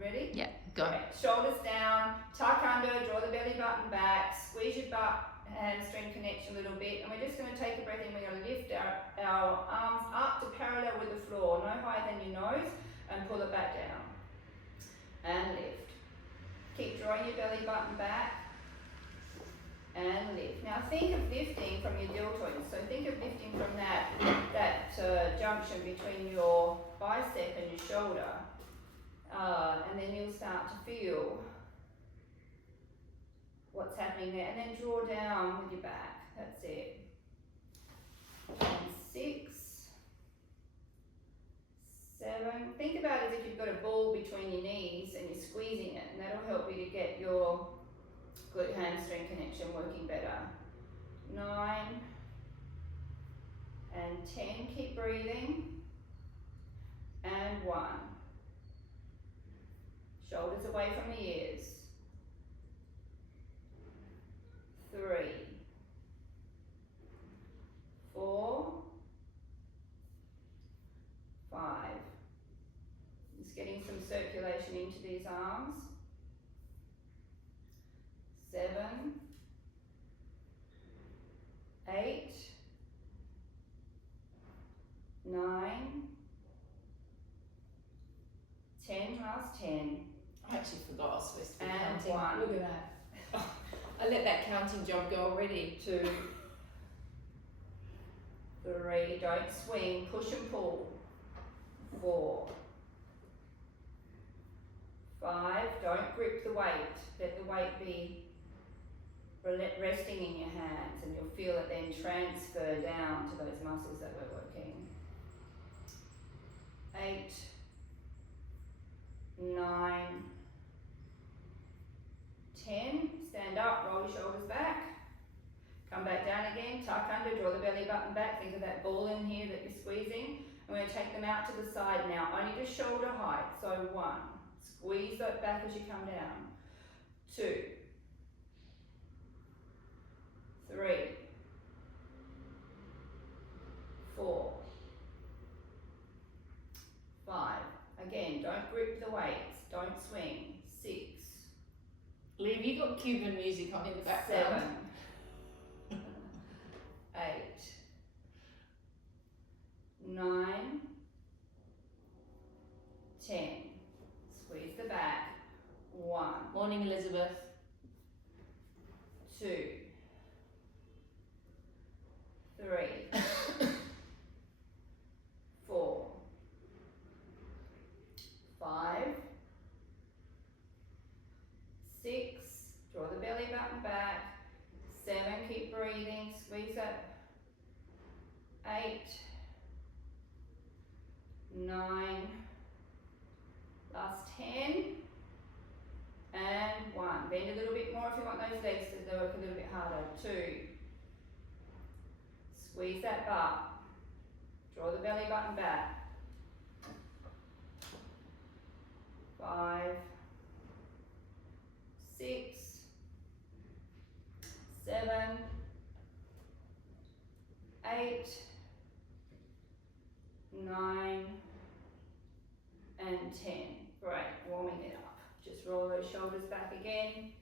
ready? Yeah, go. Okay. Shoulders down, tuck under, draw the belly button back, squeeze your butt, hamstring connection a little bit, and we're just going to take a breath in. We're going to lift our arms up to parallel with the floor, no higher than your nose, and pull it back down. And lift. Keep drawing your belly button back, and lift. Now think of lifting from your deltoids, so think of lifting from that junction between your bicep and your shoulder, and then you'll start to feel what's happening there, and then draw down with your back. That's it. And 6, 7. Think about it as if you've got a ball between your knees and you're squeezing it, and that'll help you to get your glute hamstring connection working better. 9 and 10. Keep breathing. And 1. Shoulders away from the ears. 3, 4, 5. Just getting some circulation into these arms. 7, 8, 9, 10. Last 10. I actually forgot I was supposed to be And counting. 1. Look at that. I let that counting job go already. 2, 3, don't swing, push and pull. 4, 5, don't grip the weight, let the weight be resting in your hands, and you'll feel it then transfer down to those muscles that we're working. 8, 9, 10, stand up, roll your shoulders back, come back down again, tuck under, draw the belly button back, think of that ball in here that you're squeezing. I'm going to take them out to the side now, only just shoulder height. So 1, squeeze that back as you come down. 2, 3, 4, 5. Again, don't grip the weights, don't swing. 6, Liv, you got Cuban music on in the background. 7, 8, 9, 10. Squeeze the back. 1, Morning, Elizabeth. 2, 3, 4, 5, 6. Draw the belly button back. 7. Keep breathing. Squeeze it. 8, 9. Last 10. And 1. Bend a little bit more if you want those legs to work a little bit harder. 2. Squeeze that butt. Draw the belly button back. 5, 6, 7, 8, 9, and 10. Great, warming it up. Just roll those shoulders back again.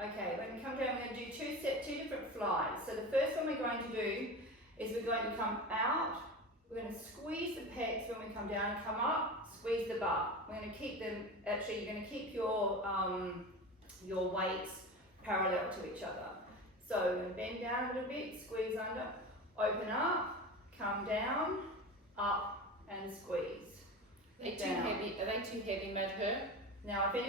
Okay, when we come down, we're going to do two different flies. So the first one we're going to do is we're going to come out. We're going to squeeze the pecs when we come down, come up, squeeze the butt. We're going to keep them, actually you're going to keep your weights parallel to each other. So we're going to bend down a little bit, squeeze under, open up, come down, up, and squeeze. Are they too heavy? Are they too heavy, made her? Now, if the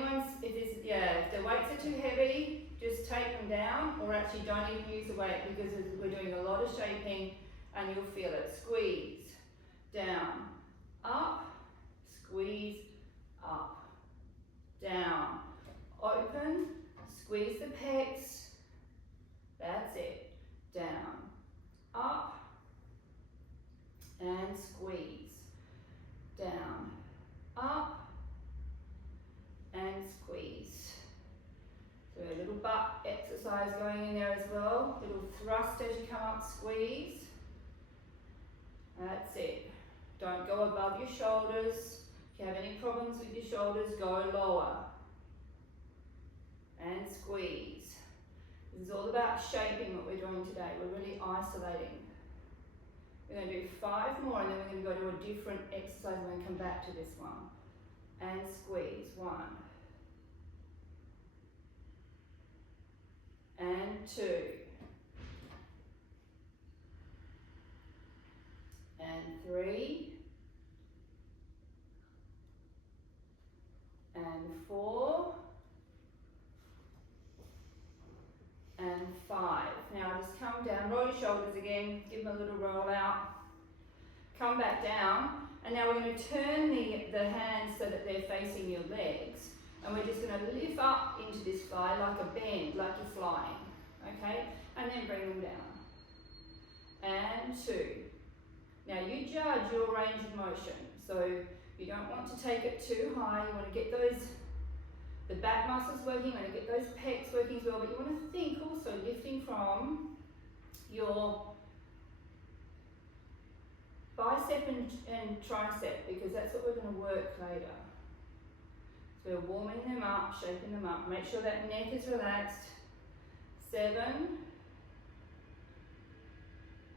weights are too heavy, just take them down, or actually don't even use the weight, because we're doing a lot of shaping and you'll feel it. Squeeze, down, up, squeeze, up, down, open, squeeze the pecs, that's it, down, up, and squeeze, down, up, and squeeze. So a little butt exercise going in there as well, little thrust as you come up, squeeze, that's it. Don't go above your shoulders. If you have any problem problems with your shoulders, go lower. And squeeze. This is all about shaping what we're doing today. We're really isolating. We're going to do 5 more and then we're going to go to a different exercise. We're going to come back to this one. And squeeze. 1. And 2. And 3. And 4. And 5. Now just come down, roll your shoulders again, give them a little roll out. Come back down, and now we're going to turn the hands so that they're facing your legs. And we're just going to lift up into this fly like a bend, like you're flying. Okay? And then bring them down. And 2. Now you judge your range of motion. So you don't want to take it too high. You want to get the back muscles working, you want to get those pecs working as well, but you want to think also lifting from your bicep and tricep, because that's what we're going to work later. So we're warming them up, shaping them up. Make sure that neck is relaxed. 7,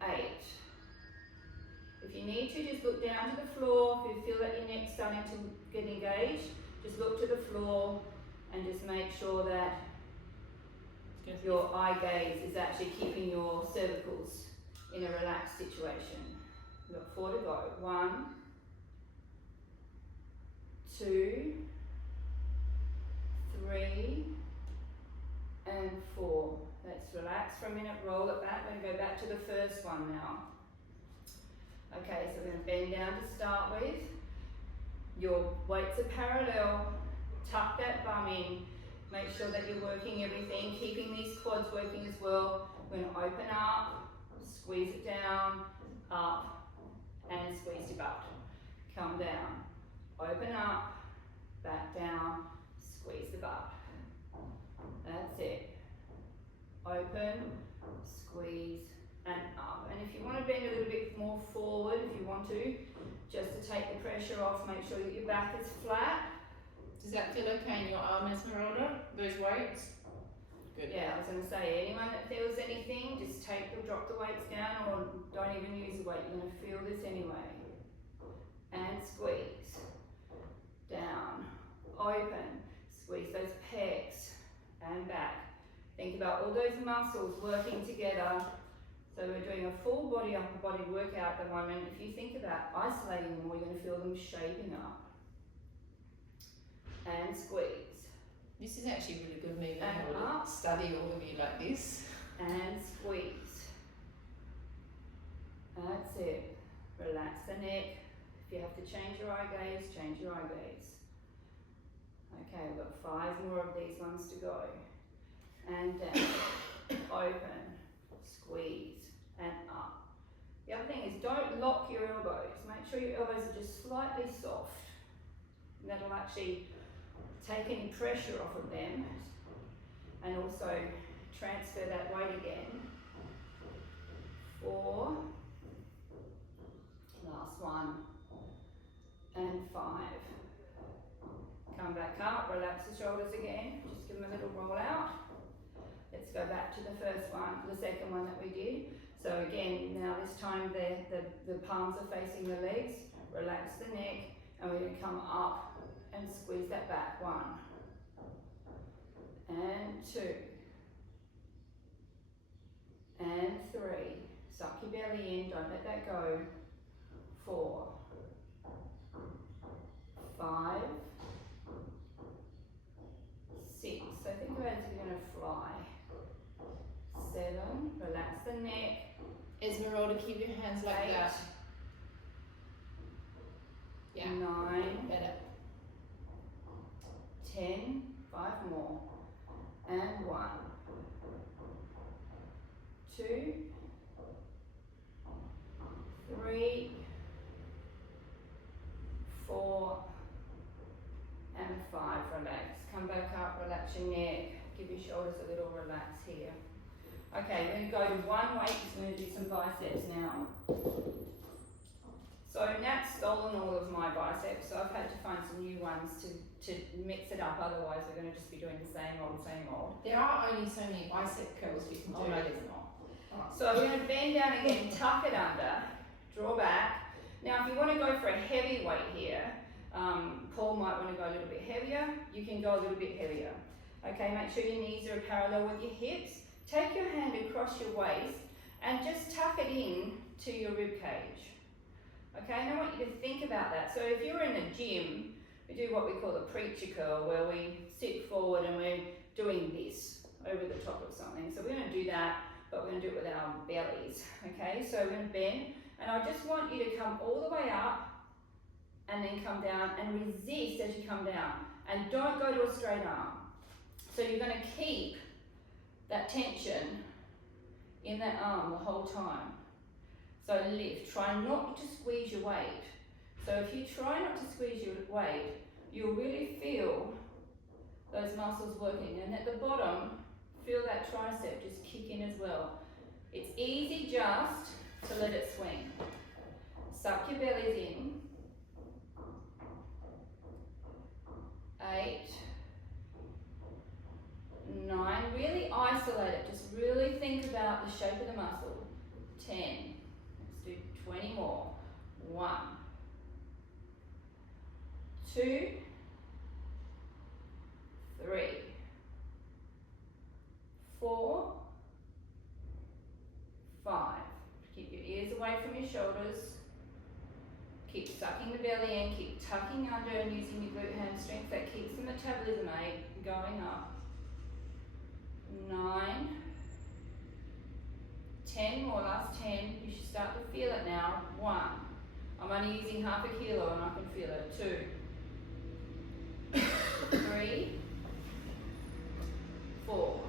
8. If you need to, just look down to the floor. If you feel that your neck's starting to get engaged, just look to the floor and just make sure that your eye gaze is actually keeping your cervicals in a relaxed situation. We've got 4 to go. 1, 2, 3, and 4. Let's relax for a minute, roll it back. We're going to go back to the first one now. Okay, so we're going to bend down to start with. Your weights are parallel. Tuck that bum in. Make sure that you're working everything, keeping these quads working as well. We're going to open up, squeeze it down, up, and squeeze your butt. Come down, open up, back down, squeeze the butt. That's it. Open, squeeze, and up. And if you want to bend a little bit more forward, if you want to, just to take the pressure off, make sure that your back is flat. Does that feel okay in your arm, Esmeralda? Those weights? Good. Yeah, I was going to say, anyone that feels anything, just drop the weights down, or don't even use the weight. You're going to feel this anyway. And squeeze. Down. Open. Squeeze those pecs. And back. Think about all those muscles working together. So we're doing a full body, upper body workout at the moment. If you think about isolating them more, you're going to feel them shaping up. And squeeze. This is actually really good, me being And able up. to study all of you like this. And squeeze. That's it. Relax the neck. If you have to change your eye gaze, change your eye gaze. Okay, we've got 5 more of these ones to go. And down. Open. Squeeze. And up. The other thing is, don't lock your elbows. Make sure your elbows are just slightly soft. And that'll actually take any pressure off of them and also transfer that weight again. 4, last one, and 5. Come back up, relax the shoulders again, just give them a little roll out. Let's go back to the first one, the second one that we did. So again, now this time the palms are facing the legs, relax the neck, and we're going to come up and squeeze that back. 1 and 2 and 3. Suck your belly in, don't let that go. 4, 5, 6. So think about it as you're going to fly. 7, relax the neck. Esmeralda, keep your hands like 8, that. Yeah. 9, Better. 10, 5 more, and 1, 2, 3, 4, and 5. Relax. Come back up, relax your neck, give your shoulders a little relax here. Okay, we're going to go to one weight, because we're going to do some biceps now. So Nat's stolen all of my biceps, so I've had to find some new ones to mix it up, otherwise we're going to just be doing the same old, same old. There are only so many bicep curls you can do. Oh no, there's not. Right. So we're going to bend down again, tuck it under, draw back. Now if you want to go for a heavy weight here, Paul might want to go a little bit heavier, you can go a little bit heavier. Okay, make sure your knees are parallel with your hips. Take your hand across your waist and just tuck it in to your rib cage. Okay, and I want you to think about that. So if you're in a gym, we do what we call a preacher curl, where we sit forward and we're doing this over the top of something. So we're going to do that, but we're going to do it with our bellies. Okay, so we're going to bend, and I just want you to come all the way up and then come down and resist as you come down. And don't go to a straight arm. So you're going to keep that tension in that arm the whole time. So lift, try not to squeeze your weight. So if you try not to squeeze your weight, you'll really feel those muscles working. And at the bottom, feel that tricep just kick in as well. It's easy just to let it swing. Suck your bellies in. 8, 9, really isolate it. Just really think about the shape of the muscle. 10. Let's do 20 more. 1, 2, 3, 4, 5. Keep your ears away from your shoulders. Keep sucking the belly in, keep tucking under and using your glute hamstrings. That keeps the metabolism rate going up. 9, 10 more, last 10. You should start to feel it now. 1. I'm only using half a kilo and I can feel it. 2, 3, 4,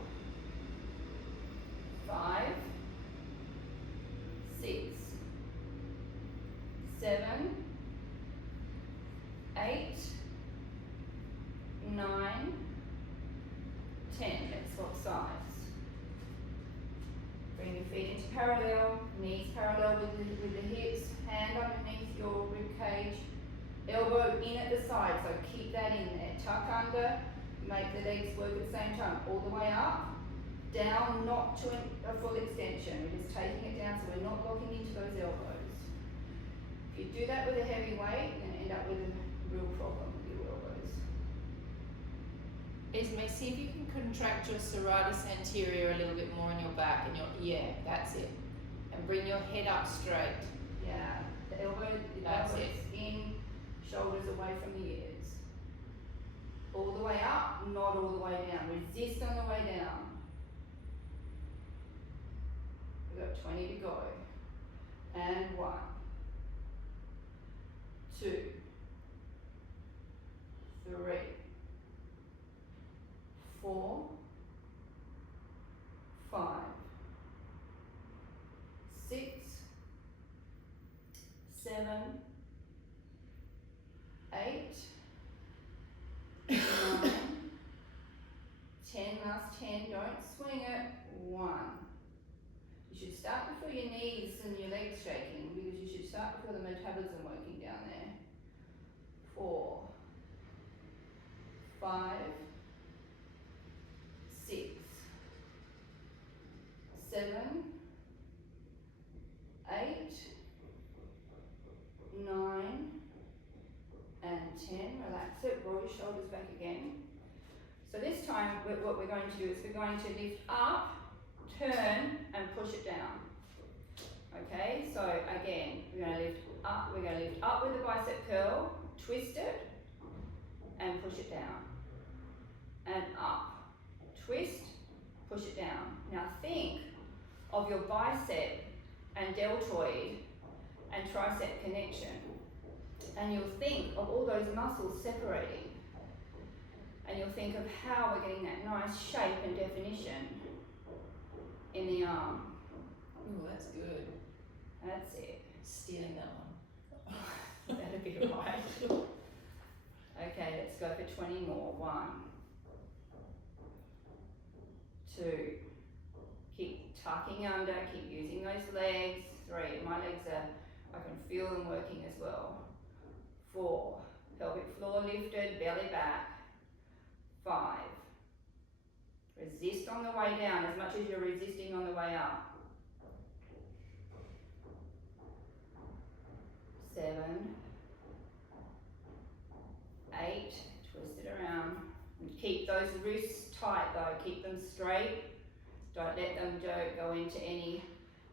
5, 6, 7, 8, 9, 10. Let's swap sides. Bring your feet into parallel, knees parallel with the hips, hand underneath your rib cage, elbow in at the side, so keep that in there. Tuck under, make the legs work at the same time. All the way up, down, not to a full extension. We're just taking it down so we're not locking into those elbows. If you do that with a heavy weight, you're going to end up with a real problem with your elbows. Esme, see if you can contract your serratus anterior a little bit more in your back and yeah, that's it. And bring your head up straight. Yeah, the elbows in, shoulders away from the ears. All the way up, not all the way down. Resist on the way down. We've got 20 to go. And 1, 2, 3, 4, 5, 6, 7, 8, 9, 10, last 10, don't swing it, 1. You should start to feel your knees and your legs shaking, because you should start to feel the metabolism working down there. 4, 5, 6, 7, 8, 9, and 10. Relax it, roll your shoulders back again. So this time what we're going to do is we're going to lift up, turn and push it down. Okay, so again, we're going to lift up with the bicep curl, twist it and push it down. And up, twist, push it down. Now think of your bicep and deltoid and tricep connection. And you'll think of all those muscles separating. And you'll think of how we're getting that nice shape and definition in the arm. Ooh, that's good. That's it. Stealing that one. That'd be right. Okay, let's go for 20 more. 1, 2. Keep tucking under, keep using those legs. 3. My legs are I can feel them working as well. 4, pelvic floor lifted, belly back. 5, resist on the way down as much as you're resisting on the way up. 7, 8, twist it around. And keep those wrists tight though, keep them straight. Don't let them go into any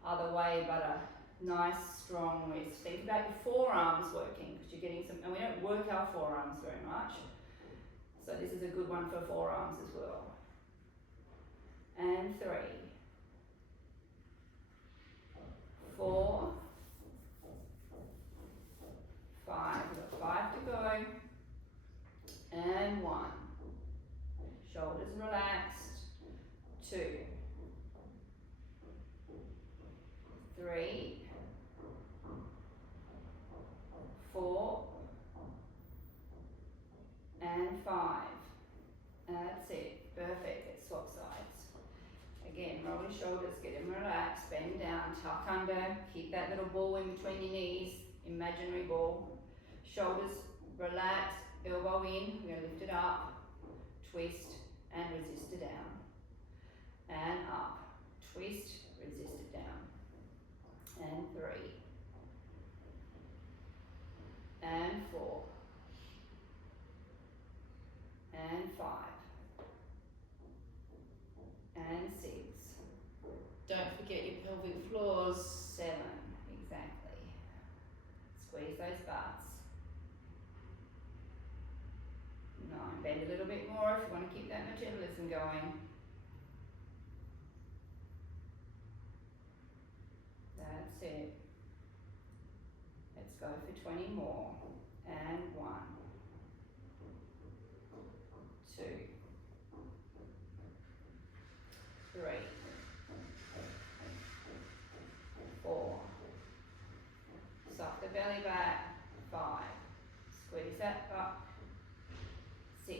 other way but a nice strong wrist. Think about your forearms working, because you're getting some, and we don't work our forearms very much. So this is a good one for forearms as well. And 3, 4, 5, we've got 5 to go. And 1. Shoulders relaxed. 2, 3, 4, and 5. That's it. Perfect. Let's swap sides. Again, roll your shoulders, get them relaxed, bend down, tuck under, keep that little ball in between your knees, imaginary ball. Shoulders relaxed, elbow in, we're going to lift it up, twist and resist it down. And up, twist, resist it down. And 3. And 4. And 5. And 6. Don't forget your pelvic floors. 7, exactly. Squeeze those butts. 9, bend a little bit more if you want to keep that metabolism going. That's it. Let's go for 20 more. And 1, 2, 3, 4. Suck the belly back. 5. Squeeze that up. 6.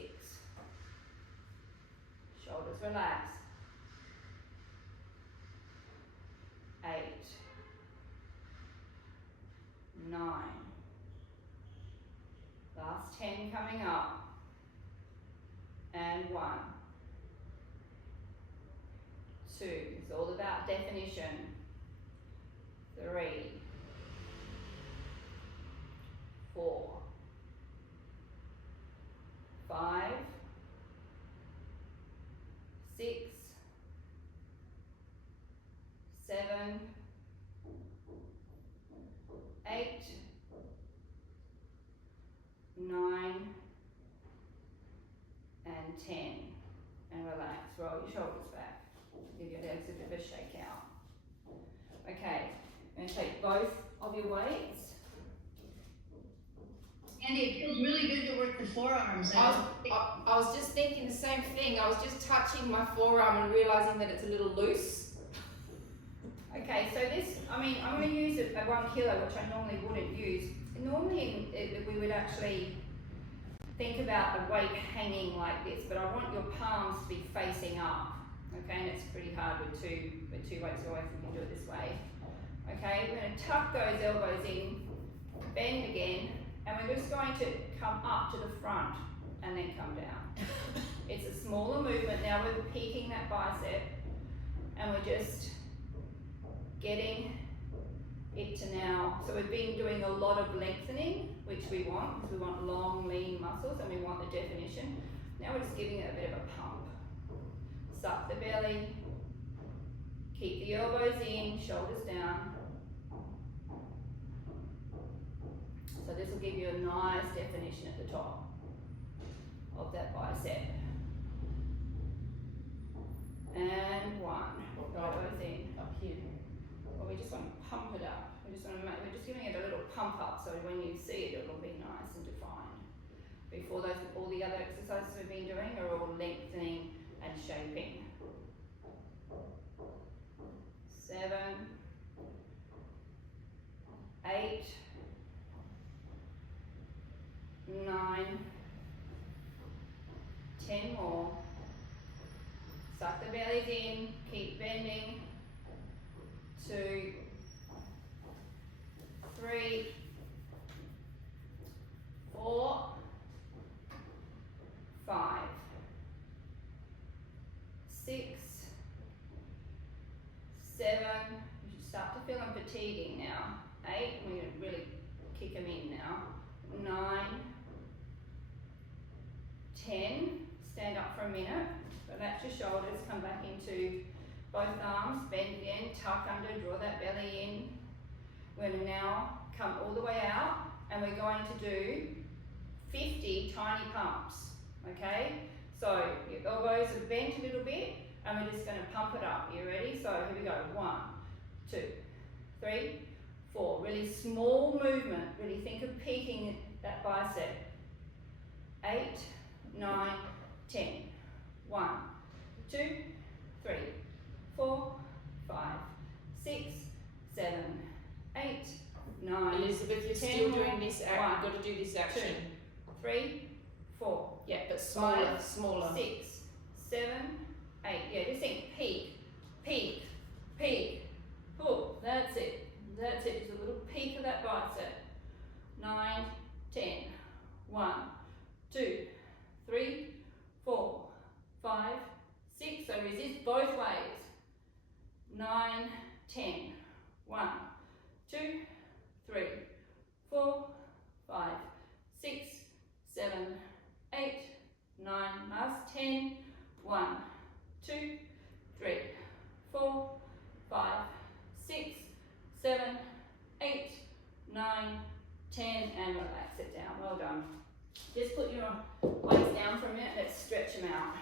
Shoulders relaxed. 8, 9. Last 10 coming up. And 1, 2. It's all about definition. 3, 4, 5, 6, 7, 8, 9, and 10. And relax. Roll your shoulders back. Give your legs a bit of a shake out. Okay, I'm going to take both of your weights. Andy, it feels really good to work the forearms. I was just thinking the same thing. I was just touching my forearm and realizing that it's a little loose. Okay, so this, I mean, I'm going to use a 1 kilo, which I normally wouldn't use. Normally we would actually think about the weight hanging like this, but I want your palms to be facing up. Okay, and it's pretty hard with two weights away, so we can do it this way. Okay, we're going to tuck those elbows in, bend again, and we're just going to come up to the front and then come down. It's a smaller movement. Now we're peaking that bicep, and we're just getting it to now. So we've been doing a lot of lengthening, which we want, because we want long, lean muscles, and we want the definition. Now we're just giving it a bit of a pump. Suck the belly, keep the elbows in, shoulders down. So this will give you a nice definition at the top of that bicep. And 1, elbows in. Up here. Well, we just want to pump it up. We're just giving it a little pump up, so when you see it, it'll be nice and defined. Before those, all the other exercises we've been doing are all lengthening and shaping. 7, 8, 9, 10 more. Suck the bellies in, keep bending. 2, 3, 4, 5, 6, 7, you should start to feel them fatiguing now. 8, we're going to really kick them in now. 9, 10, stand up for a minute, relax your shoulders, come back into both arms, bend again, tuck under, draw that belly in. We're going to now come all the way out and we're going to do 50 tiny pumps, okay? So your elbows are bent a little bit and we're just going to pump it up. You ready? So here we go. 1, 2, 3, 4. Really small movement. Really think of peaking that bicep. 8, 9, 10. 1, 2, 3, 4, 5, 6, 7, 8, 9. Elizabeth, you're 10 still doing more. this action. You've got to do this action. 2, 3, 4. Yeah, but smaller, 5, smaller. 6, 7, 8. Yeah, just think peak, peak, peak. Oh, that's it. That's it. Just a little peak of that bicep. 9, 10. 1, 2, 3, 4, 5, 6. So resist both ways. 9, 10. 1, 2, 3, 4, 5, 6, 7, 8, 9. Last 10. 1, 2, 3, 4, 5, 6, 7, 8, 9, 10, and relax it down. Well done. Just put your weights down for a minute. Let's stretch them out.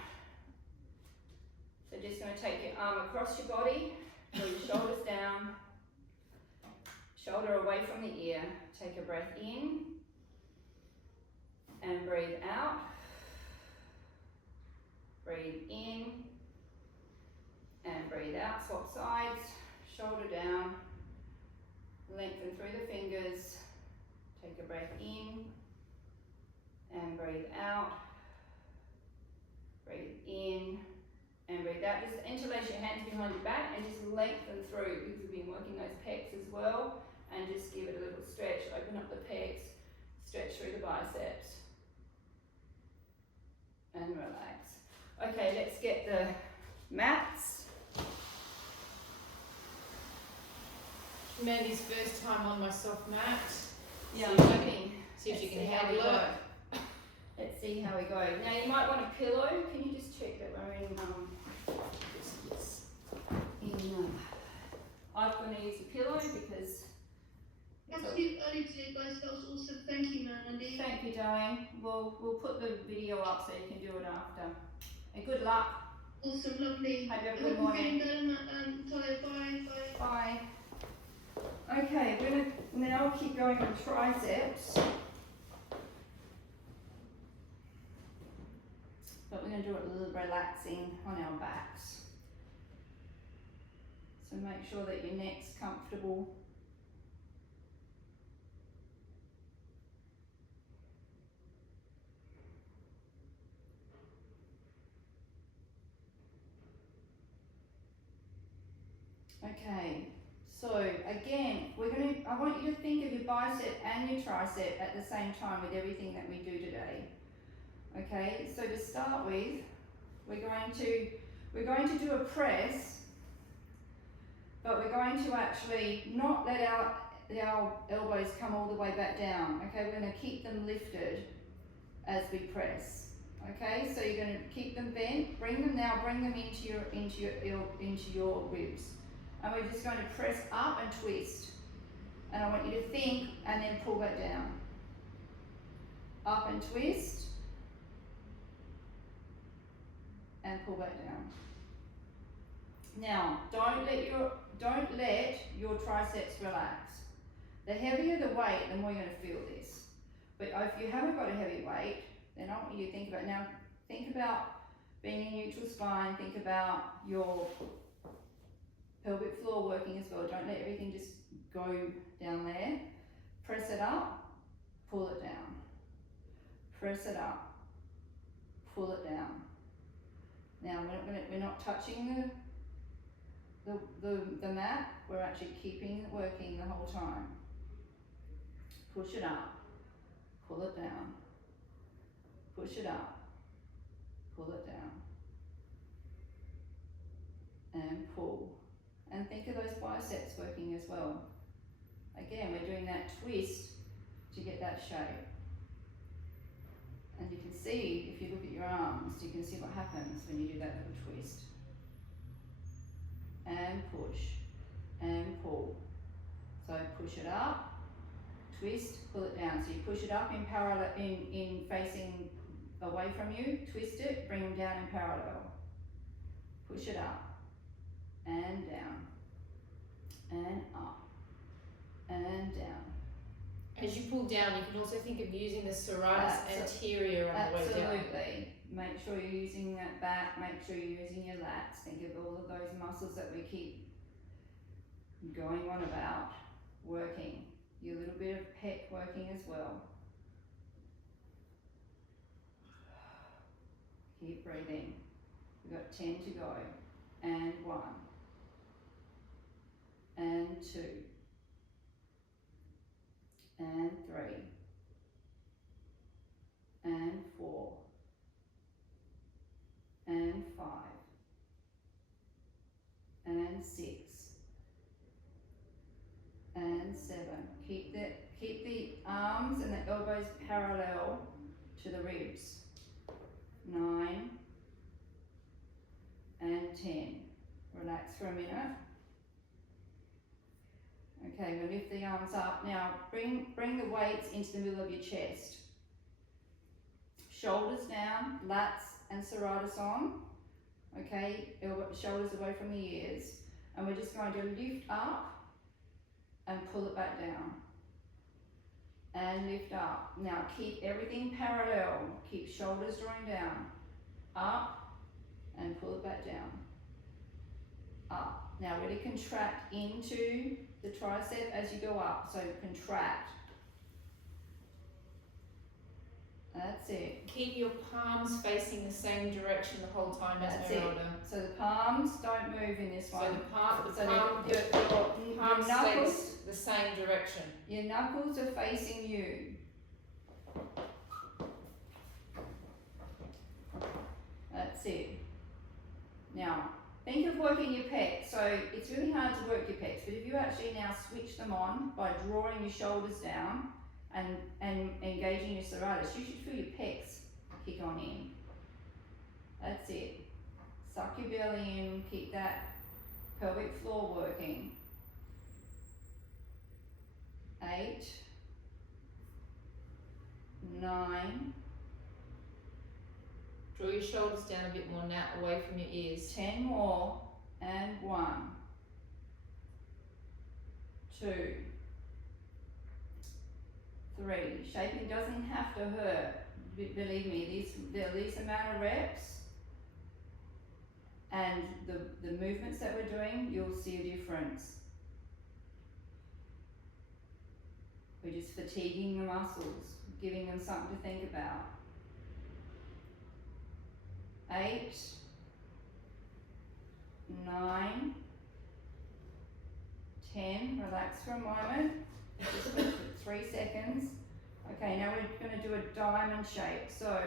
So just going to take your arm across your body, draw your shoulders down, shoulder away from the ear. Take a breath in and breathe out. Breathe in and breathe out. Swap sides, shoulder down, lengthen through the fingers. Take a breath in and breathe out. Breathe in and breathe out. Just interlace your hands behind your back and just lengthen through because we've been working those pecs as well. And just give it a little stretch. Open up the pecs, stretch through the biceps, and relax. Okay, let's get the mats. Mandy's first time on my soft mat. Yeah, So I'm hoping. See if you can see how handle we it. go. Let's see how we go. Now you might want a pillow. Can you just check that we're in I'm going to use a pillow because Absolute early today, guys. That was awesome. Thank you, Mandy. thank you, darling. We'll put the video up so you can do it after. And good luck. Awesome, lovely. Hope you have a Hope good you're morning. feeling better, Natalia. Bye. Bye. Bye. Okay, we're going to now keep going on triceps. But we're going to do it a little relaxing on our backs. So make sure that your neck's comfortable. Okay, so again, I want you to think of your bicep and your tricep at the same time with everything that we do today. Okay, so to start with, we're going to do a press, but we're going to actually not let our elbows come all the way back down. Okay, we're going to keep them lifted as we press. Okay, so you're going to keep them bent, bring them into your ribs. And we're just going to press up and twist. And I want you to think and then pull that down. Up and twist. And pull that down. Now, don't let your triceps relax. The heavier the weight, the more you're going to feel this. But if you haven't got a heavy weight, then I want you to think about, now think about being in neutral spine, think about your pelvic floor working as well. Don't let everything just go down there. Press it up, pull it down. Press it up, pull it down. Now we're not touching the mat. We're actually keeping it working the whole time. push it up, pull it down, push it up, pull it down, and pull. And think of those biceps working as well. Again, we're doing that twist to get that shape. And you can see, if you look at your arms, you can see what happens when you do that little twist. And push, and pull. So push it up, twist, pull it down. So you push it up in parallel, in facing away from you, twist it, bring them down in parallel. Push it up, and down, and up, and down. As you pull down, you can also think of using the serratus anterior on the way down. Absolutely. Make sure you're using that back, make sure you're using your lats. Think of all of those muscles that we keep going on about, working. Your little bit of pec working as well. Keep breathing. We've got 10 to go. And 1. And 2. And 3. And 4. And 5. And 6. And 7. Keep the arms and the elbows parallel to the ribs. 9. And 10. Relax for a minute. Okay, we'll lift the arms up. Now bring the weights into the middle of your chest. Shoulders down, lats and serratus on. Okay, shoulders away from the ears. And we're just going to lift up and pull it back down. And lift up. Now keep everything parallel. Keep shoulders drawing down. Up and pull it back down. Up. Now really contract into the tricep as you go up. So contract. That's it. Keep your palms facing the same direction the whole time as Meralda. So the palms don't move in this one. So your palms knuckles, face the same direction. Your knuckles are facing you. That's it. Now, think of working your pecs. So it's really hard to work your pecs, but if you actually now switch them on by drawing your shoulders down and engaging your serratus, you should feel your pecs kick on in. That's it. Suck your belly in, keep that pelvic floor working. 8, 9. Draw your shoulders down a bit more now, away from your ears. 10 more, and 1, 2, 3. Shaping doesn't have to hurt. Believe me, these amount of reps and the movements that we're doing, you'll see a difference. We're just fatiguing the muscles, giving them something to think about. 8, 9, 10. Relax for a moment. Just for 3 seconds. Okay, now we're going to do a diamond shape. So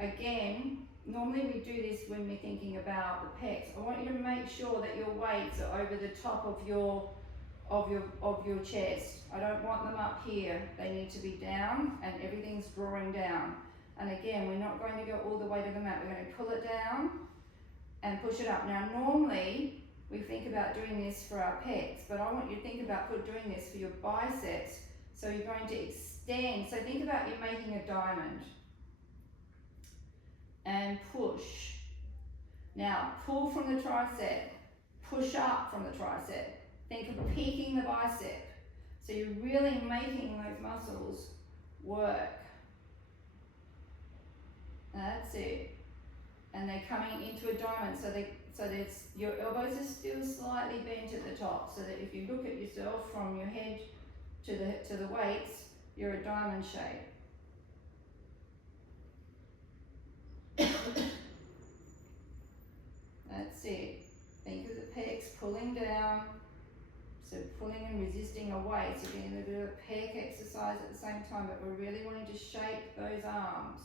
again, normally we do this when we're thinking about the pecs. I want you to make sure that your weights are over the top of your chest. I don't want them up here. They need to be down and everything's drawing down. And again, we're not going to go all the way to the mat. We're going to pull it down and push it up. Now normally we think about doing this for our pecs, but I want you to think about doing this for your biceps. So you're going to extend. So think about you making a diamond. And push. Now pull from the tricep. Push up from the tricep. Think of peaking the bicep. So you're really making those muscles work. That's it. And they're coming into a diamond. So your elbows are still slightly bent at the top. So that if you look at yourself from your head to the weights, you're a diamond shape. That's it. Think of the pecs pulling down. So pulling and resisting away, so we're getting a little bit of a pec exercise at the same time, but we're really wanting to shape those arms.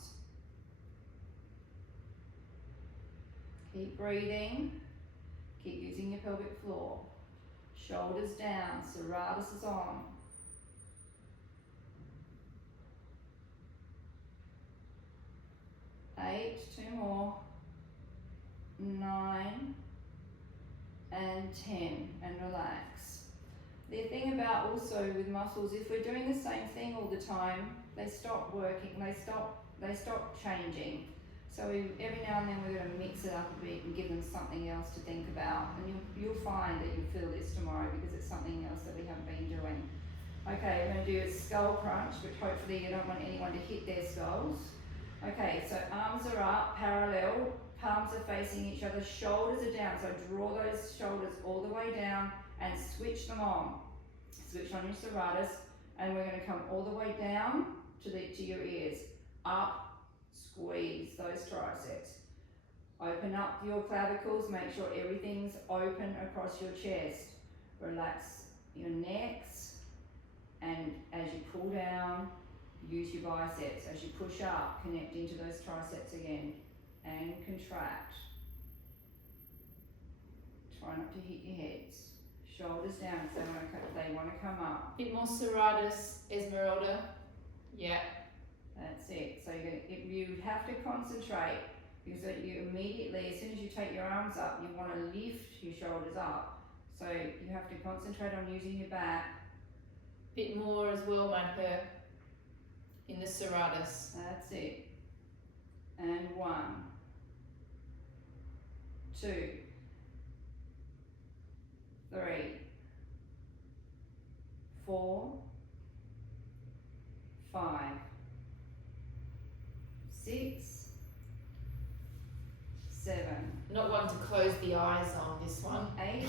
Keep breathing, keep using your pelvic floor. Shoulders down, serratus is on. 8, 2 more, 9, and 10, and relax. The thing about also with muscles, if we're doing the same thing all the time, they stop working, they stop changing. So every now and then we're going to mix it up a bit and give them something else to think about, and you'll find that you feel this tomorrow because it's something else that we haven't been doing. Okay, we're going to do a skull crunch, but hopefully you don't want anyone to hit their skulls. Okay, so arms are up, parallel, palms are facing each other, shoulders are down, so draw those shoulders all the way down and switch them on. Switch on your serratus, and we're going to come all the way down to your ears. Up, squeeze those triceps. Open up your clavicles, make sure everything's open across your chest. Relax your necks, and as you pull down, use your biceps. As you push up, connect into those triceps again, and contract. Try not to hit your heads. Shoulders down because they want to come up. Bit more serratus, Esmeralda. Yeah. That's it. So you have to concentrate, because you immediately, as soon as you take your arms up, you want to lift your shoulders up. So you have to concentrate on using your back. Bit more as well, Marco, in the serratus. That's it. And 1, 2, 3, 4, 5, 6, 7. Not one to close the eyes on this one. 8,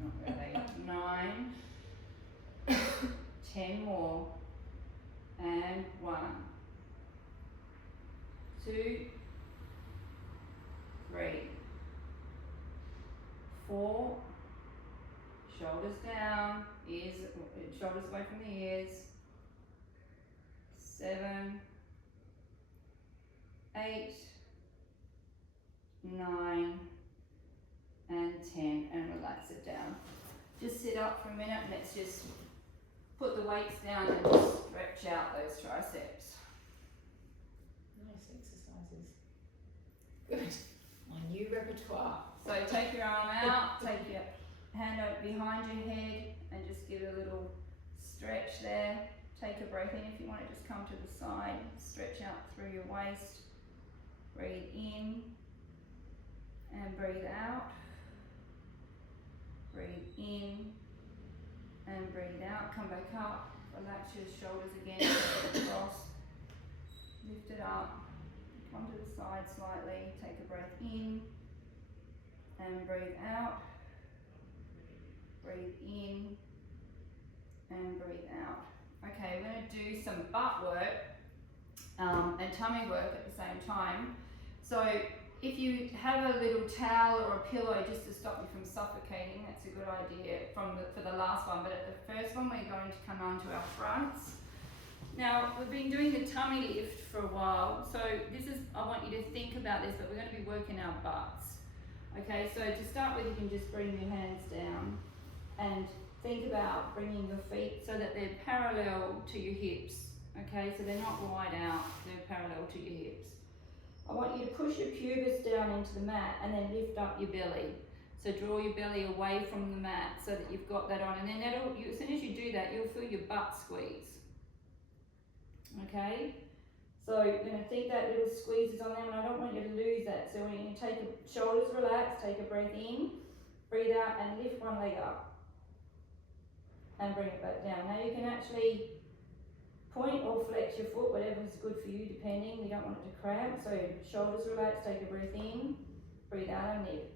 not really, 9, 10 more, and 1, 2, 3, 4, shoulders down, ears, shoulders away from the ears, 7, 8, 9, and 10, and relax it down. Just sit up for a minute, and let's just put the weights down and just stretch out those triceps. Nice exercises. Good. My new repertoire. So take your arm out, take your hand up behind your head, and just give it a little stretch there. Take a breath in if you want to just come to the side, stretch out through your waist. Breathe in and breathe out. Breathe in and breathe out. Come back up. Relax your shoulders again. Across. Lift it up. Come to the side slightly. Take a breath in and breathe out. Breathe in and breathe out. Okay, we're going to do some butt work and tummy work at the same time. So if you have a little towel or a pillow just to stop you from suffocating, that's a good idea for the last one. But at the first one, we're going to come onto our fronts. Now, we've been doing the tummy lift for a while, so I want you to think about this, but we're going to be working our butts. Okay, so to start with, you can just bring your hands down and think about bringing your feet so that they're parallel to your hips. Okay, so they're not wide out, they're parallel to your hips. I want you to push your pubis down into the mat and then lift up your belly. So draw your belly away from the mat so that you've got that on, and then as soon as you do that, you'll feel your butt squeeze. Okay, so you're going to think that little squeeze is on there, and I don't want you to lose that. So when you take your shoulders relaxed, take a breath in, breathe out, and lift one leg up and bring it back down. Now you can actually point or flex your foot, whatever's good for you, depending. We don't want it to cramp. So shoulders relaxed, take a breath in, breathe out and lift,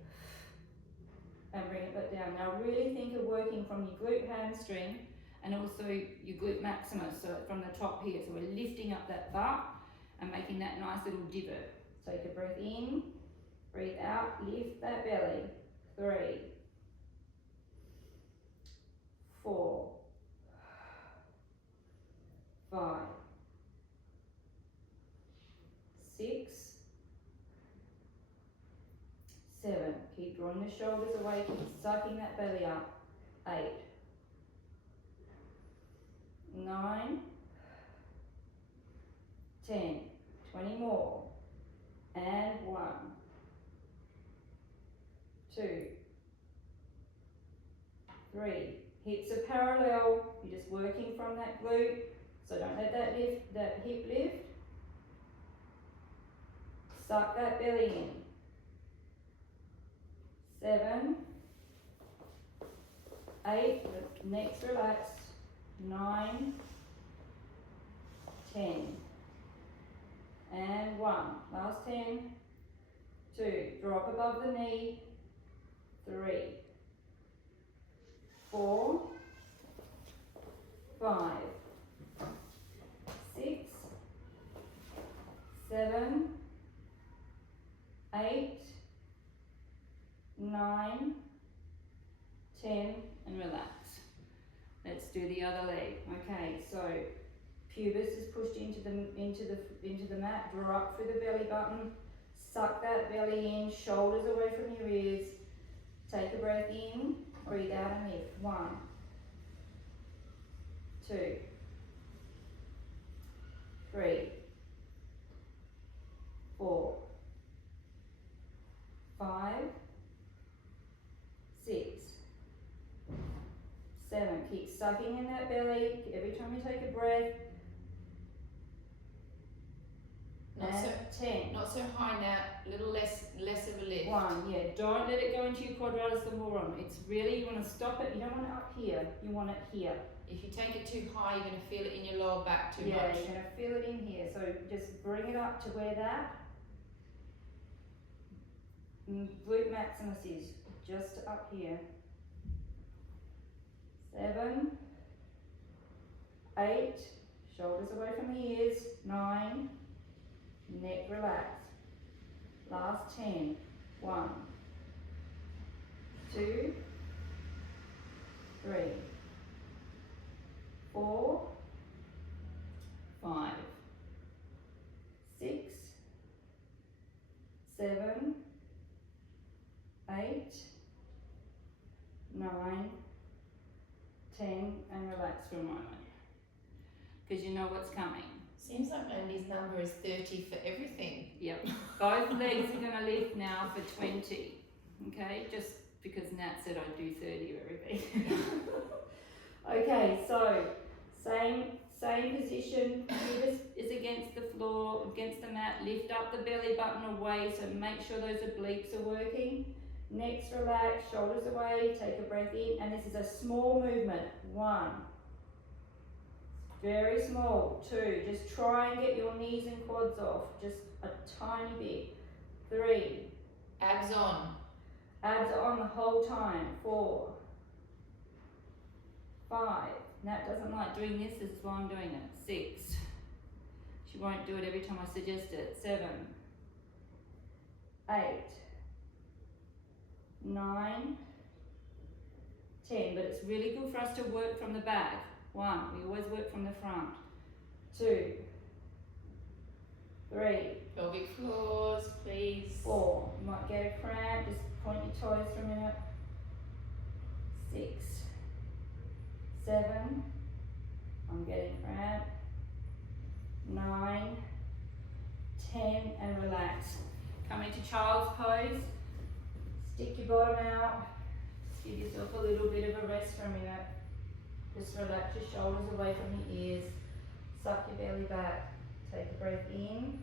and bring it back down. Now really think of working from your glute hamstring and also your glute maximus, so from the top here. So we're lifting up that butt and making that nice little divot. Take a breath in, breathe out, lift that belly. 3, 4, 5, 6, 7. Keep drawing the shoulders away, keep sucking that belly up. 8, 9, 10, 20 more, and 1, 2, 3. Hips are parallel, you're just working from that glute, so don't let that hip lift. Suck that belly in. 7, 8, next relax, 9, 10, and 1, last 10, 2, drop above the knee, 3, 4, 5, 6, 7, 8, 9, 10, and relax. Let's do the other leg. Okay, so pubis is pushed into the mat. Draw up through the belly button. Suck that belly in. Shoulders away from your ears. Take a breath in. Breathe out and lift. 1, 2, 3, 4, 5, 6, 7. Keep sucking in that belly every time you take a breath. And 10. Not so high now, a little less of a lift. 1, yeah, don't let it go into your quadratus lumborum. It's really, you want to stop it, you don't want it up here, you want it here. If you take it too high, you're going to feel it in your lower back too Yeah, much. you're going to feel it in here, so just bring it up to where that glute maximus is, just up here. 7, 8, shoulders away from the ears, 9, neck relax. Last 10, 1, 2, 3, 4, 5, 6, 7, 8, 9, 10, and relax for a moment. Because you know what's coming. Seems like Mandy's number is 30 for everything. Yep. Both legs are going to lift now for 20. Okay, just because Nat said I'd do 30 of everything. Okay, so same position. Pubis is against the floor, against the mat. Lift up the belly button away, so make sure those obliques are working. Next, relax, shoulders away, take a breath in, and this is a small movement. 1, very small. 2, just try and get your knees and quads off, just a tiny bit. 3, Abs on. abs are on the whole time. 4, 5, Nat doesn't like doing this, this is why I'm doing it. 6, she won't do it every time I suggest it. 7, 8, 9, 10, but it's really good for us to work from the back. 1, we always work from the front. 2, 3, Pelvic floors, please. 4, you might get a cramp, just point your toes for a minute. 6, 7, I'm getting cramp. 9, 10, and relax. Come into child's pose. Stick your bottom out. Just give yourself a little bit of a rest for a minute. Just relax your shoulders away from your ears. Suck your belly back. Take a breath in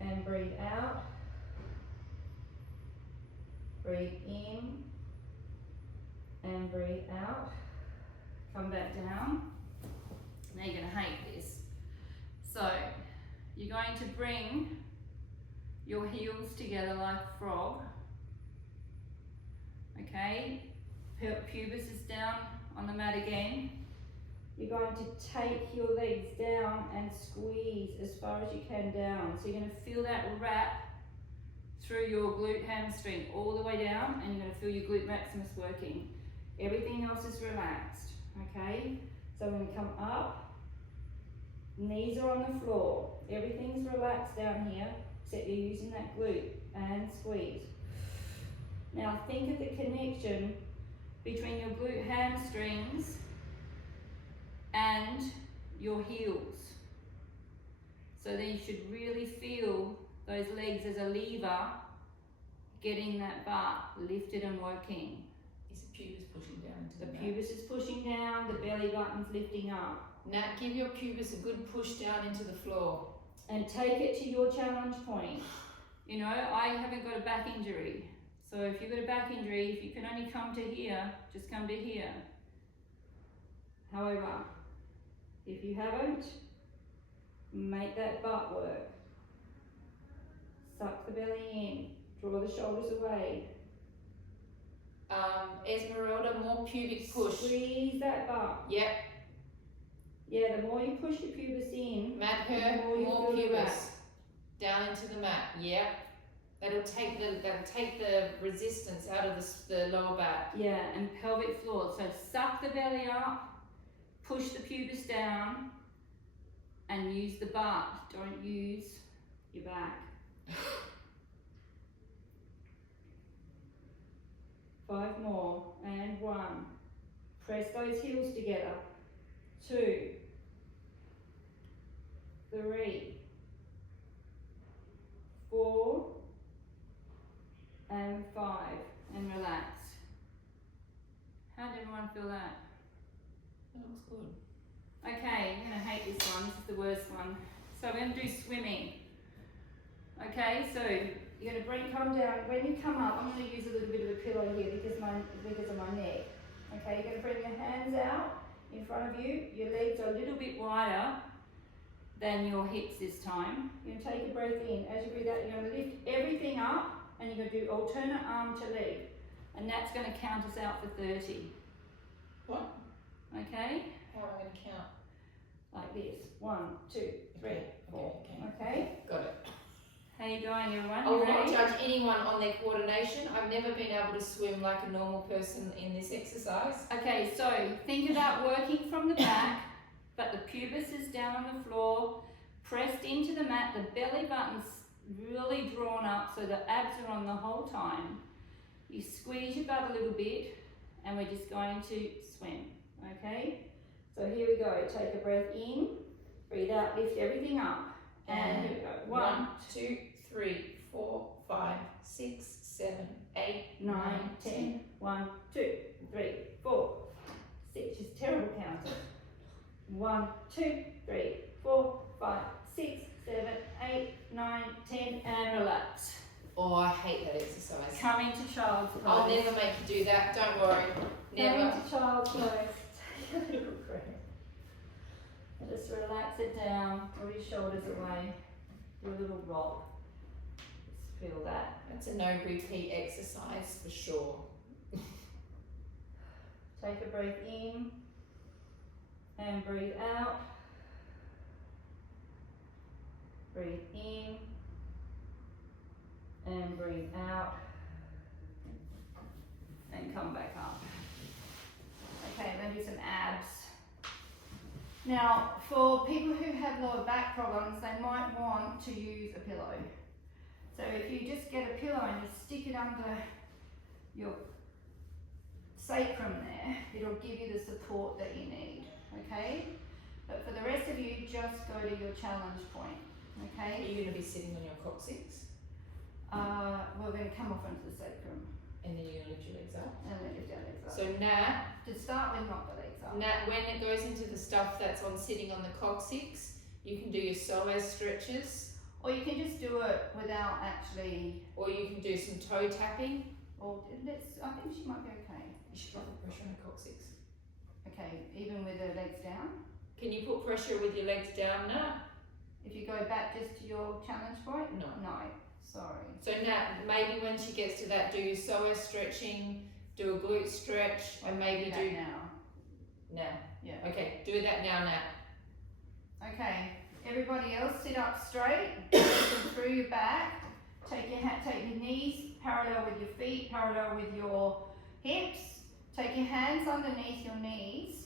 and breathe out. Breathe in and breathe out. Come back down. Now you're going to hate this. So you're going to bring your heels together like a frog. Okay, pubis is down on the mat again. You're going to take your legs down and squeeze as far as you can down. So you're going to feel that wrap through your glute hamstring all the way down, and you're going to feel your glute maximus working. Everything else is relaxed, okay? So I'm going to come up, knees are on the floor, everything's relaxed down here, except you're using that glute, and squeeze. Now think of the connection between your glute hamstrings and your heels. So then you should really feel those legs as a lever, getting that butt lifted and working. Is the pubis pushing down into The the mat? pubis is pushing down, the belly button's lifting up. Nat, give your pubis a good push down into the floor. And take it to your challenge point. You know, I haven't got a back injury. So if you've got a back injury, if you can only come to here, just come to here. However, if you haven't, make that butt work. Suck the belly in, draw the shoulders away. Esmeralda, more pubic push. Squeeze that butt. Yep. Yeah, the more you push the pubis in, Matt the her, more you more feel the back. pubis. Down into the mat. Yep. That'll take the resistance out of the lower back. Yeah, and pelvic floor. So suck the belly up, push the pubis down, and use the butt. Don't use your back. 5 more, and 1. Press those heels together. 2, 3, 4, and 5, and relax. How did everyone feel that? That was good. Okay, you're gonna hate this one. This is the worst one. So we're gonna do swimming. Okay, so you're gonna come down. When you come up, I'm gonna use a little bit of a pillow here because of my neck. Okay, you're gonna bring your hands out in front of you. Your legs are a little bit wider than your hips this time. You're gonna take a breath in. As you breathe out, you're gonna lift everything up and you're gonna do alternate arm to leg. And that's gonna count us out for 30. What? Okay? How am I going to count? Like this. 1, 2, 3, 4. Okay? Got it. How you going, everyone? I You will not ready? judge anyone on their coordination. I've never been able to swim like a normal person in this exercise. Okay, so think about working from the back, but the pubis is down on the floor, pressed into the mat, the belly button's really drawn up so the abs are on the whole time. You squeeze your butt a little bit, and we're just going to swim, okay? So here we go, take a breath in, breathe out, lift everything up, and here we go. 1, 2, 3, 4, 5, 6, 7, 8, 9, 10. 1, 2, 3, 4, 6. She's terrible counter. 1, 2, 3, 4, 5, 6, 7, 8, 9, 10, and relax. Oh, I hate that exercise. Come into child's pose. I'll never make you do that, don't worry. Never. Come into child's pose. Take a little breath. And just relax it down. Roll your shoulders away. Do a little rock. Just feel that. That's a no repeat exercise for sure. Take a breath in and breathe out. Breathe in and breathe out. And come back up. Okay, I'm going to do some abs. Now, for people who have lower back problems, they might want to use a pillow. So if you just get a pillow and you stick it under your sacrum there, it'll give you the support that you need, okay? But for the rest of you, just go to your challenge point, Are okay? you going to be sitting on your coccyx? We're going to come off onto the sacrum And then you're going to lift your legs up? and then lift our legs up. So Nat, To start with, knock the legs up. Nat, when it goes into the stuff that's on sitting on the coccyx, you can do your psoas stretches, Or you can just do it without actually, or you can do some toe tapping. or I think she might be okay. You should put pressure on the coccyx. Okay, even with her legs down. Can you put pressure with your legs down, Nat? If you go back just to your challenge point? No. No, sorry. So Nat, maybe when she gets to that, do your psoas stretching, do a glute stretch, and maybe that do now. now. Yeah. Okay, do that now, Nat. Okay, everybody else sit up straight, listen through your back, take your knees parallel with your feet, parallel with your hips, Take your hands underneath your knees.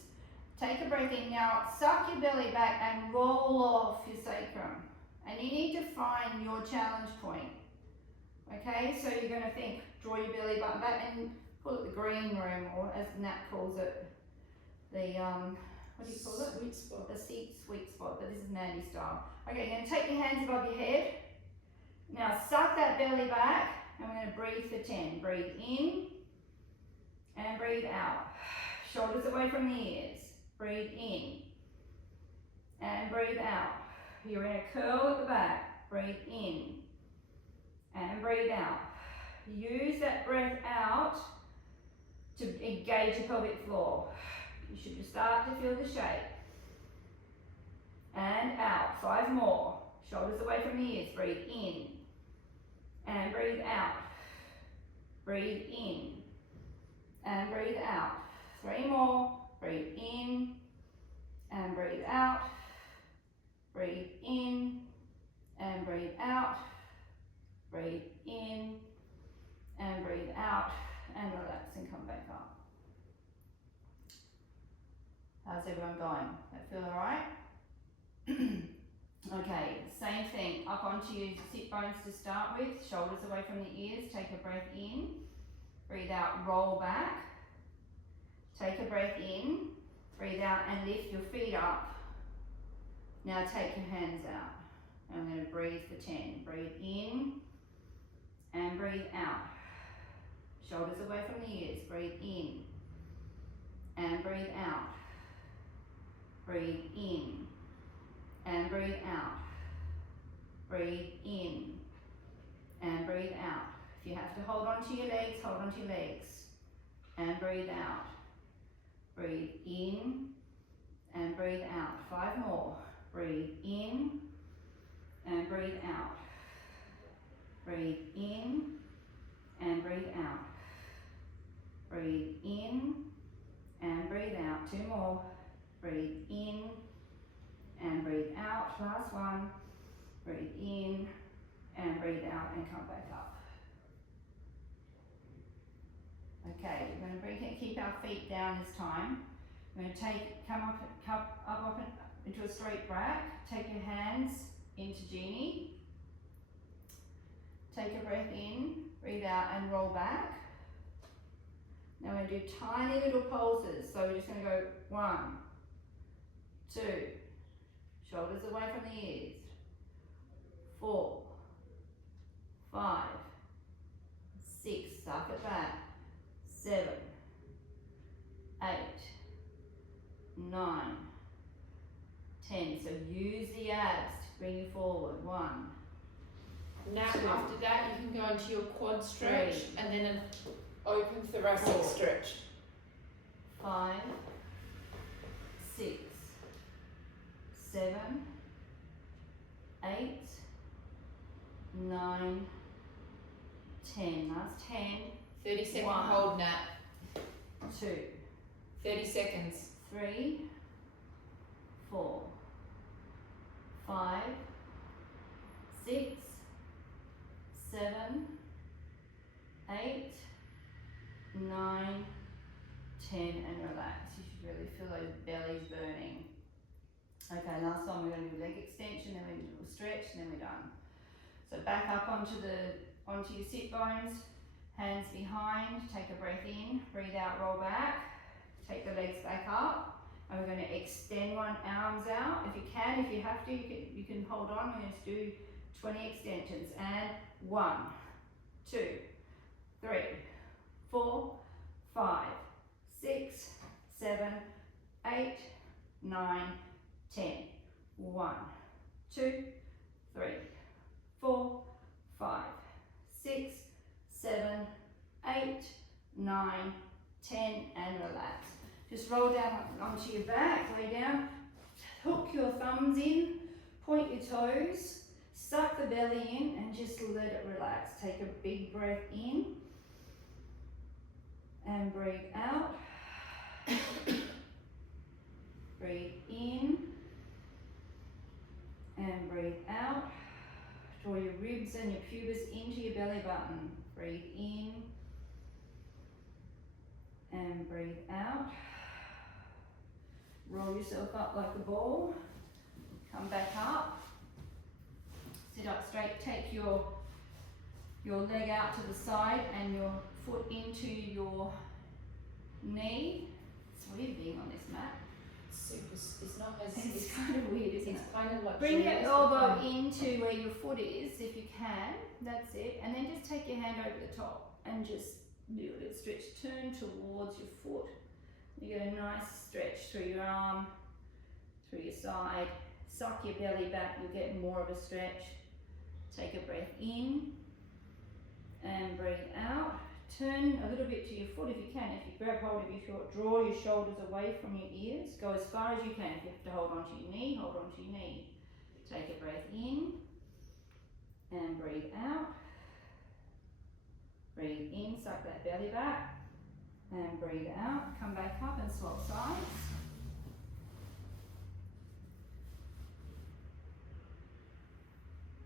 Take a breath in. Now suck your belly back and roll off your sacrum. And you need to find your challenge point. Okay, so you're going to think, draw your belly button back and call it the green room, or as Nat calls it, the, what do you call it? Sweet spot. The sweet spot, but this is Mandy style. Okay, you're going to take your hands above your head. Now suck that belly back, and we're going to breathe for 10. Breathe in and breathe out. Shoulders away from the ears. Breathe in and breathe out. You're in a curl at the back. Breathe in and breathe out. Use that breath out to engage your pelvic floor. You should start to feel the shape. And out. 5 more. Shoulders away from the ears. Breathe in and breathe out. Breathe in and breathe out. 3 more. Breathe in and breathe out. Breathe in and breathe out. Breathe in and breathe out, and relax and come back up. How's everyone going? That feel alright? Okay, same thing. Up onto your sit bones to start with. Shoulders away from the ears. Take a breath in. Breathe out, roll back. Take a breath in. Breathe out and lift your feet up. Now take your hands out. I'm going to breathe for 10. Breathe in and breathe out. Shoulders away from the ears. Breathe in and breathe out. Breathe in and breathe out. Breathe in and breathe out. If you have to hold on to your legs, hold on to your legs. And breathe out. Breathe in and breathe out. 5 more. Breathe in and breathe out. Breathe in and breathe out. Breathe in and breathe out. 2 more. Breathe in and breathe out. Last one. Breathe in and breathe out and come back up. Okay, we're going to breathe and keep our feet down this time. We're going to come up into a straight back. Take your hands into Genie. Take a breath in, breathe out and roll back. Now we're going to do tiny little pulses. So we're just going to go 1, 2, shoulders away from the ears. 4, 5, 6, suck it back. 7, 8, 9, 10. So use the abs to bring you forward. 1. Now 2. after that you can go into your quad stretch 3. and then an open thoracic 4. stretch. 5, 6, 7, 8, 9, 10. That's 10. 30 second 1. hold, Nat. 2, 30 seconds. 3, 4, 5, 6, 7, 8, 9, 10, and relax. You should really feel those bellies burning. Okay, last time we're going to do leg extension, then we're going to do a stretch, and then we're done. So back up onto your sit bones, hands behind, take a breath in, breathe out, roll back, take the legs back up, and we're going to extend one arms out. If you can, if you have to, you can hold on. We're going to do 20 extensions. And 1, 2, 3, 4, 5, 6, 7, 8, 9, 10. 1, 2, 3, 4, 5, 6, 7, 8, 9, 10, and relax. Just roll down onto your back, lay down, hook your thumbs in, point your toes, suck the belly in, and just let it relax. Take a big breath in, and breathe out. Breathe in, and breathe out. Draw your ribs and your pubis into your belly button. Breathe in, And breathe out. Roll yourself up like a ball. Come back up. Sit up straight. Take your leg out to the side and your foot into your knee. It's weird being on this mat. It's not as. It's kind of weird, isn't it? It's kind of like. Bring your elbow into where your foot is if you can. That's it. And then just take your hand over the top and just do a little stretch. Turn towards your foot. You get a nice stretch through your arm, through your side. Suck your belly back, you'll get more of a stretch. Take a breath in and breathe out. Turn a little bit to your foot if you can. If you grab hold of your foot, draw your shoulders away from your ears. Go as far as you can. If you have to hold on to your knee, hold on to your knee. Take a breath in and breathe out. Breathe in, suck that belly back and breathe out. Come back up and swap sides.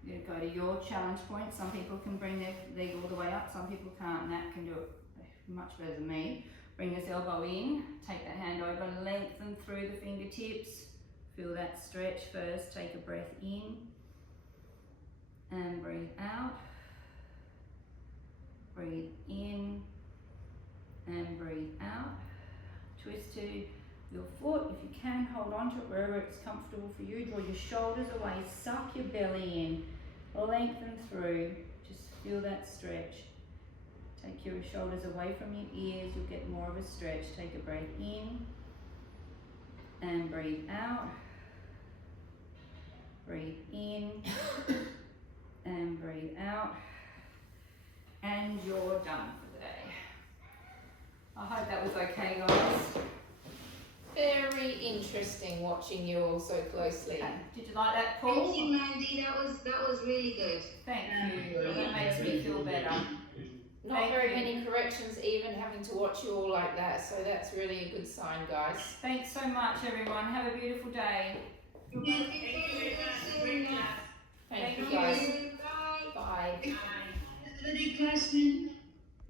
You go to your challenge point. Some people can bring their leg all the way up, some people can't. Nat can do it much better than me. Bring this elbow in, take that hand over, lengthen through the fingertips. Feel that stretch first. Take a breath in and breathe out. Breathe in and breathe out. Twist to your foot. If you can, hold on to it wherever it's comfortable for you. Draw your shoulders away, suck your belly in, lengthen through. Just feel that stretch. Take your shoulders away from your ears, you'll get more of a stretch. Take a breath in and breathe out. Breathe in and breathe out. And you're done for the day. I hope that was okay, guys. Very interesting watching you all so closely. Did you like that, Paul? Thank you, Mandy. That was really good. Thank you. That makes me feel better. Not Thank very you. many corrections, even having to watch you all like that. So that's really a good sign, guys. Thanks so much, everyone. Have a beautiful day. Thank you, guys. Bye. Bye. Have a good class, man.